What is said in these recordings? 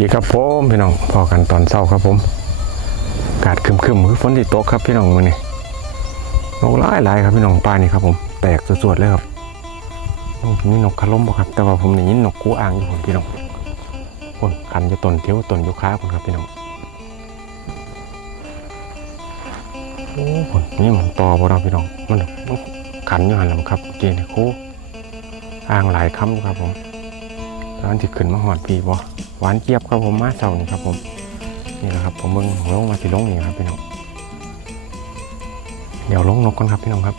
ดีครับผมพี่น้องพอกันตอนเช้าครับผมอากาศครึมคือฝนที่ตกครับพี่น้องมือนี้นกหลายหลายครับพี่น้องปลานี่ครับผมแตกสวดๆเลยครับนี่นกคาล่มบ่ครับ แต่ว่าผมได้ยินนกกู้อ่างอยู่ผมพี่น้องคนขันอยู่ต้นเที่ยวต้นยูคาคนครับพี่น้องโอ้คนนี่มันต่อบ่เราพี่น้องมันมันขันอยู่หันลังครับเกี้นี่ครูอ่างหลายคำครับผม ร้านที่ขึ้นมาหอดพีบ่หวานเจี๊ยบครับผมมาเสานี่ครับผมนี่แหละครับผมเบิ่งลงมาที่ลงนี่ครับพี่น้องเดี๋ยวลงนกก่อนครับพี่น้องครับ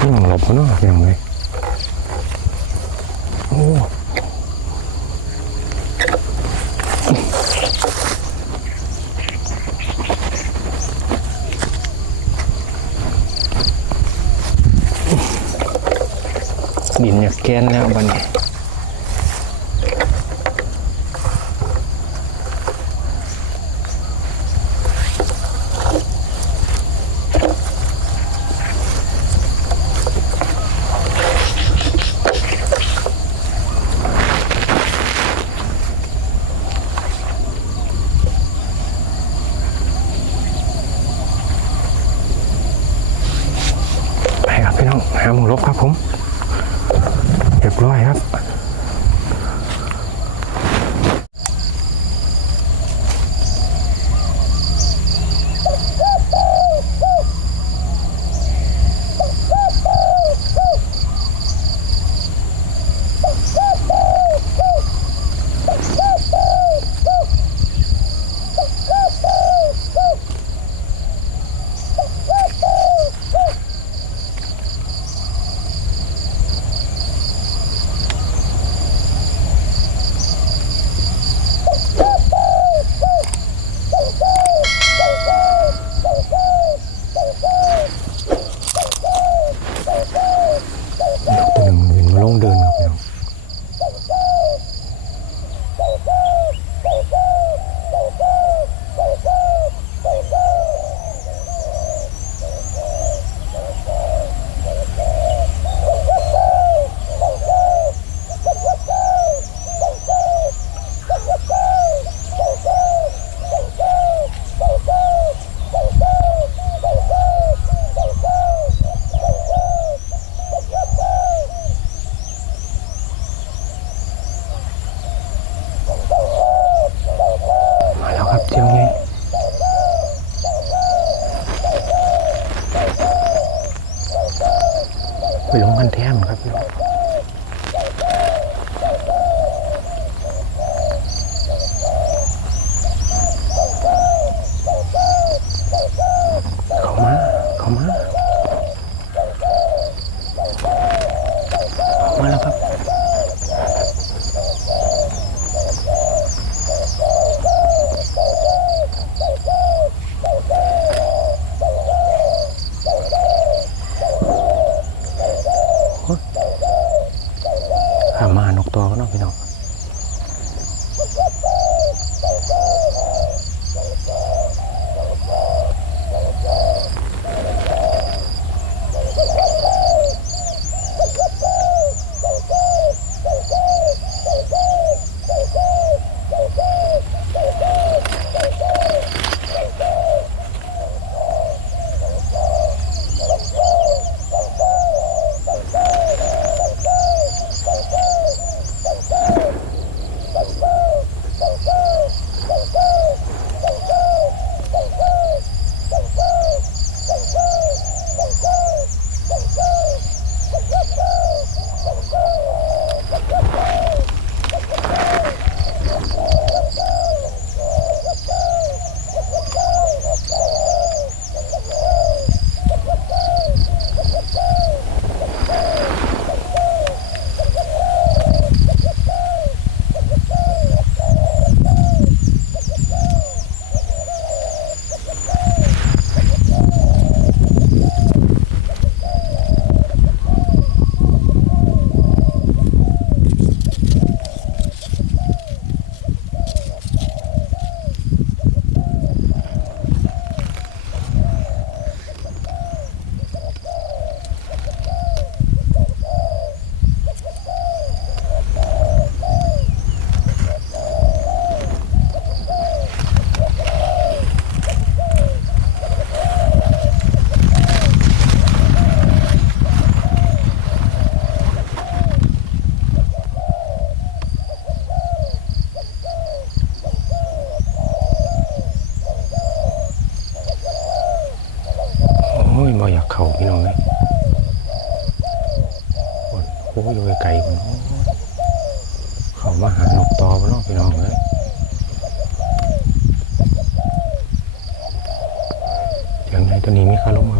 นี่มันหลบเขาเนาะพี่น้องเลยโอ้ ดินอยาก แกนแล้วบัดนี้ไปครับพี่น้องหาหมุงลบครับผม เรียบร้อยครับ นกตัวหนึ่งเห็นมาลงเดินครับพี่น้องมาแล้วครับเจียวไง ไปลงกันแท้มครับพี่น้อง ตัวนี้มีคาล้มครั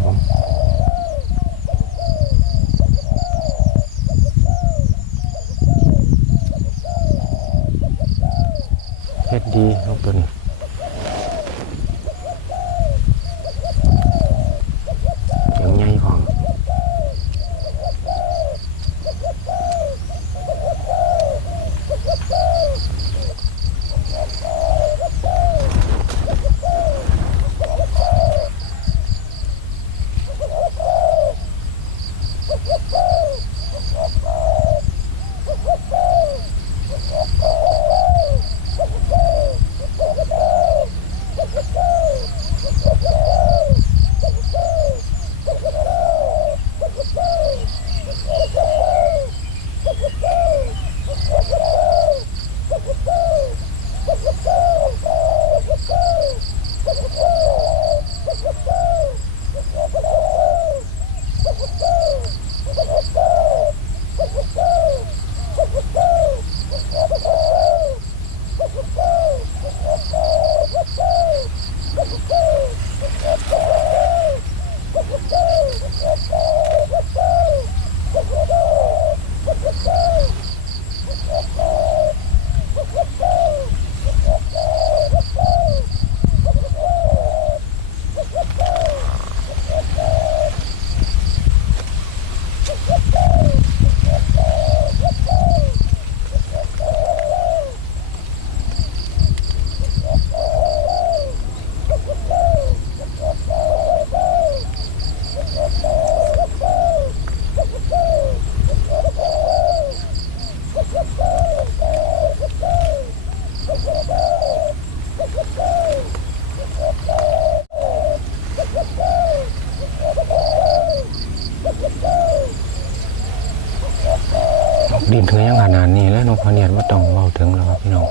บมา นาดนี้แล้วนกพเนียดว่าต้องเบาถึงแล้วครับพี่น้อง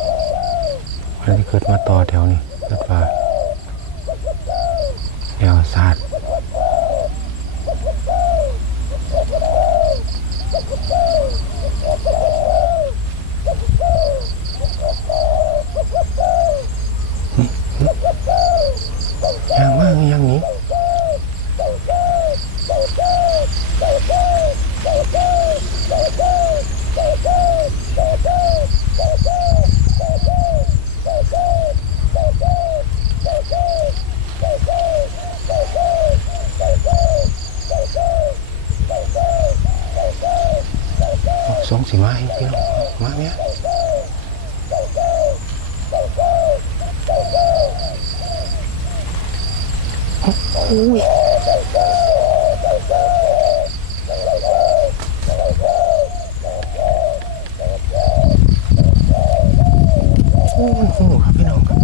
วันที่เกิดมาต่อแถวนี่เกิดว่าแนวศาสตร์ยังมากยังนี้ สองสีไม้พี่น้องมาเนี่ย โอ้ยโอ้โหครับพี่น้องครับ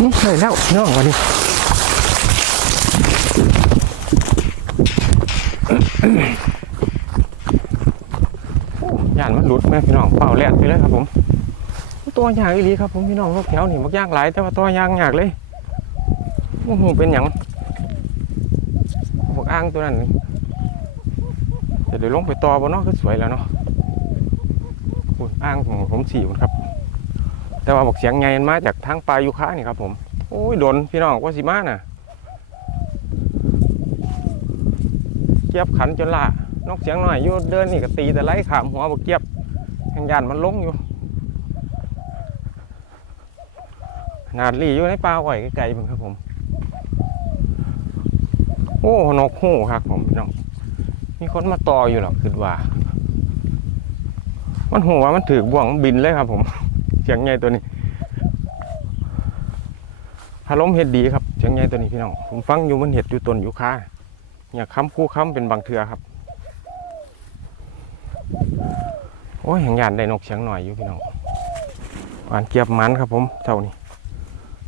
อื้อได้แล้วพี่น้องวันนี้อย่านมันหลุดแม่พี่น้องเป่าแลดไปเลยครับ ผม ตัวยากอีหลีครับผมพี่น้องนกแถวนี่มักยากหลายแต่ว่าตัวยากยากเลยโอ้โหเป็นหยังบอกอ้างตัวนั้นเดี๋ยวลงไปต่อบนนอกก็สวยแล้วเนาะอ้างของผมสี่คนครับ แต่ว่าบอกเสียงไงมันมาจากทางปลายยูคานี่ครับผมโอ้ยโดนพี่น้องว่าสิมาน่ะเกียบขันจนละนกเสียงหน่อยอยู่เดินนี่ก็ตีแต่ไล่ขามหัวบอกเกียบแห่งยานมันลงอยู่นาดลีอยู่ในป่าอ้อยไกลๆมึงครับผม โอ้นกฮู้ครับผมพี่น้องมีคนมาต่ออยู่หรอกคือว่า มันหัวมันถือบ่วงมันบินเลยครับผม เสียงใหญ่ตัวนี้พาล้มเห็ดดีครับเสียงใหญ่ตัวนี้พี่น้องผมฟังอยู่มันเห็ดอยู่ต้นอยู่ค้าเนี่ยค้ำคู่ค้ำเป็นบางเทือครับ โอ้ยห่งยานได้นกเสียงหน่อยอยู่พี่น้องหวานเกียบมันครับผมเท่านี้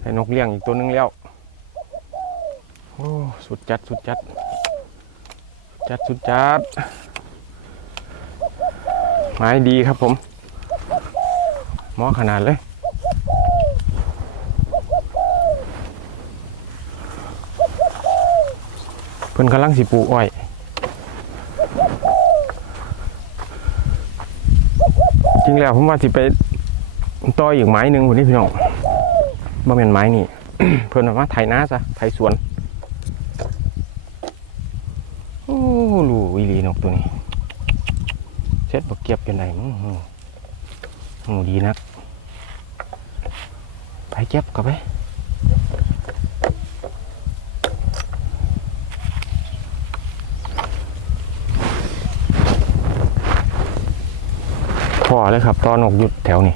ให้นกเลี้ยงอีกตัวหนึงแล้วโอ้สุดจัดสุดจัดจัดสุดจัดไม้ดีครับผม หมอขนาดเลยเพิ่นกำลังสิปลูกอ้อยจริงแล้วผมว่าสิไปต่ออีกไม้หนึ่งคนนี้พี่น้องบ่แม่นไม้นี่ เพิ่นว่าไถนาซะไถสวนโอ้ลูวิลีนกตัวนี้เซ็ตบักเก็บเป็นไรมั้ง โอ้ดีนักไปเก็บกับไปพอเลยครับตอนกหยุดแถวนี้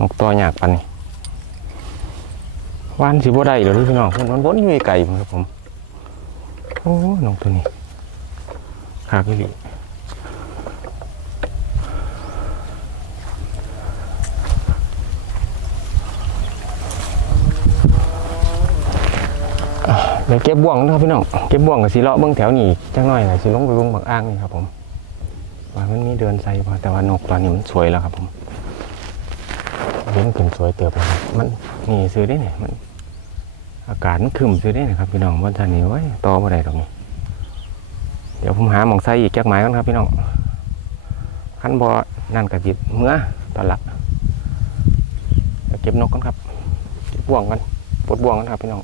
นกตัวอยากปันนี่วานสิบ่ได้เดี๋ยวพี่น้องมันวนอยู่ไกลผมครับผม โอ้น้องตัวนี้ขากอีหลีะเดี๋ยวเก็บบ่วงนะครับพี่น้องเก็บบ่วงกับสีเลาะเบื้องแถวนี้จังหน่อยนะสิลงไปเบื้องบางอ้างนี่ครับผมว่ามันมีเดินใส่พอแต่ว่านกตอนนี้มันสวยแล้วครับผมเห็นเป็นสวยเติบแล้วมันนี่ซื้อได้เนี่ยมัน อากาศมันคึมซื้อได้นะครับพี่น้องวันจันทร์นี้ไว้ต่อมาได้ตรงนี้เดี๋ยวผมหาหมองไส้อีกแก๊กไม้กันครับพี่น้องขั้นบอนั่นกระจิบเมื่อตอนหลักเดี๋ยวเก็บนกกันครับเก็บบ่วงกันปลดบ่วงกันครับพี่น้อง